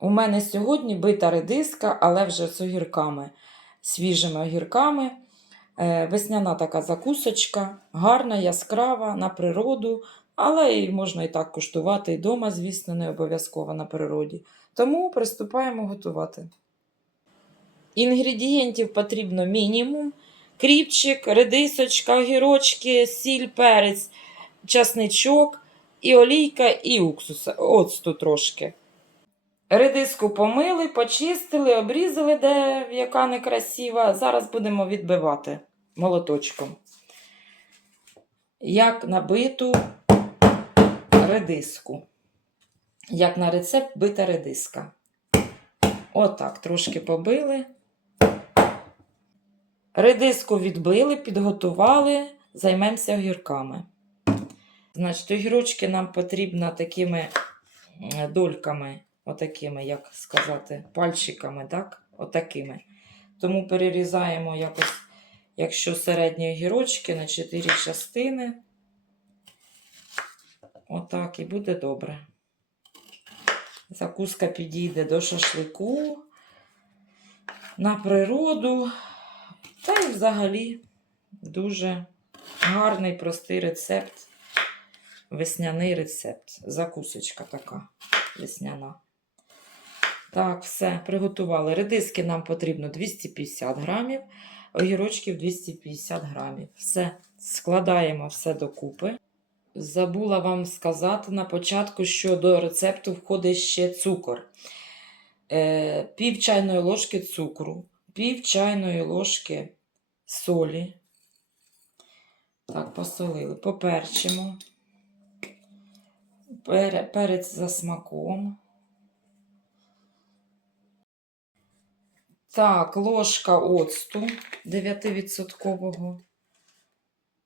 У мене сьогодні бита редиска, але вже з огірками, свіжими огірками. Е, Весняна така закусочка, гарна, яскрава, на природу, але і можна і так куштувати і вдома, звісно, не обов'язково на природі. Тому приступаємо готувати. Інгредієнтів потрібно мінімум: кріпчик, редисочка, огірочки, сіль, перець, часничок, і олійка, і уксус, оцту трошки. Редиску помили, почистили, обрізали, де яка некрасива. Зараз будемо відбивати молоточком. Як набиту редиску. Як на рецепт бита редиска. Отак, трошки побили. Редиску відбили, підготували, займемося огірками. Значить, огірочки нам потрібно такими дольками, отакими, як сказати, пальчиками, так? Отакими. Тому перерізаємо якось, якщо середні огірочки на 4 частини. Отак, і буде добре. Закуска підійде до шашлику, на природу. Та й взагалі дуже гарний, простий рецепт. Весняний рецепт. Закусочка така весняна. Так, все, приготували. Редиски нам потрібно 250 грамів, огірочків 250 грамів. Все, складаємо все докупи. Забула вам сказати на початку, що до рецепту входить ще цукор. Е, пів чайної ложки цукру, пів чайної ложки солі. Так, посолили. Поперчимо. Пере- Перець за смаком. Так, ложка оцту 9%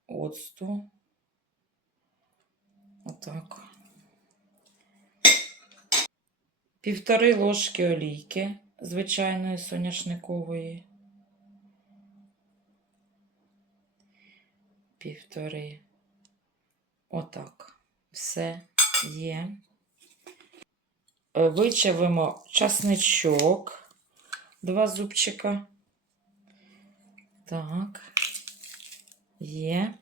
оцту. Отак. Півтори ложки олійки звичайної соняшникової. Півтори. Отак. Все є. Е, Вичавимо часничок. Два зубчика. Так. Є.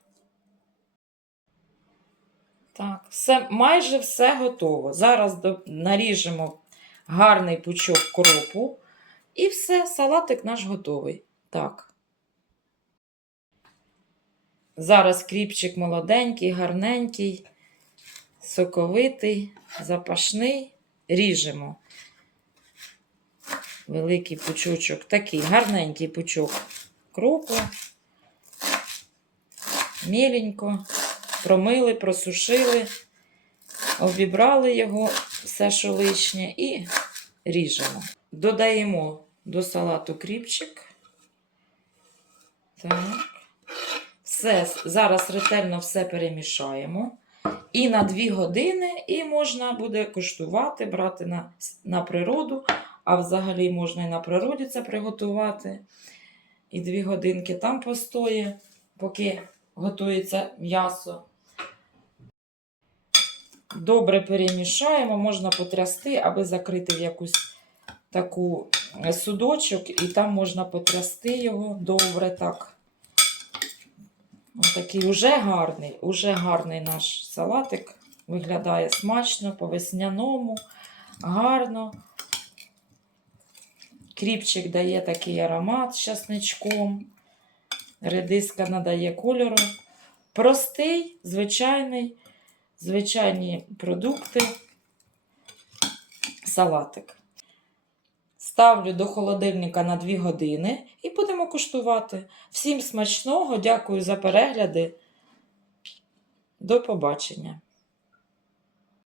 Так, все, майже все готово. Зараз до, наріжемо гарний пучок кропу. І все, салатик наш готовий. Так. Зараз кріпчик молоденький, гарненький, соковитий, запашний. Ріжемо. Великий пучочок, такий гарненький пучок кропу. Міленько промили, просушили, обібрали його, все, що лишнє, і ріжемо. Додаємо до салату кріпчик. Так. Все, зараз ретельно все перемішаємо. І на 2 години, і можна буде куштувати, брати на, на природу, а взагалі можна і на природі це приготувати. І 2 годинки там постоє, поки готується м'ясо. Добре перемішаємо, можна потрясти, аби закрити в якусь таку е, судочок, і там можна потрясти його добре так. Ось такий уже гарний, уже гарний наш салатик. Виглядає смачно, по-весняному, гарно. Кріпчик дає такий аромат з часничком. Редиска надає кольору. Простий, звичайний, звичайні продукти. Салатик. Ставлю до холодильника на 2 години і будемо куштувати. Всім смачного, дякую за перегляди. До побачення!